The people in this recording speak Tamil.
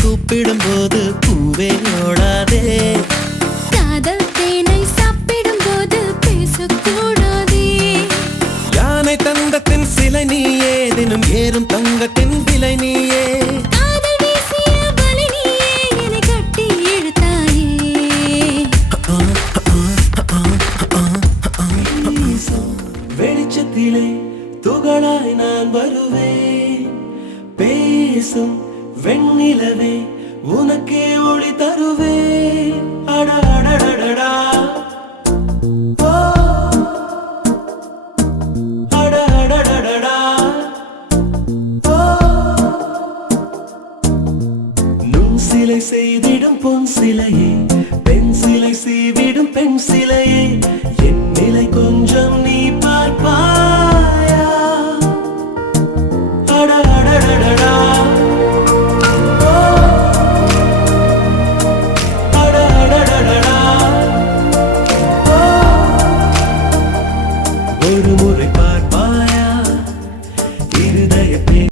கூப்பிடும் போது பூவே ஓடாதே. காதல் தேனை சாப்பிடும் போது பேசக்கூடாதே. யானை தங்கத்தின் சிலை நீயே, தினம் ஏறும் தங்கத்தின் விலை நீயே. காதல் வீசிய வலை நீயே, என்னை கட்டி இழுத்தாயே. வெளிச்சத்திலே துகளாய் நான் வருவேன். பேசும் வெண்ணிலவே உனக்கே ஒளி தருவேன். அடடடடடா ஓ அடடடடடா ஓ. நுண் சிலை செய்திடும் பொன் சிலையே, பெண் சிலை செய்விடும் பெண் சிலையே.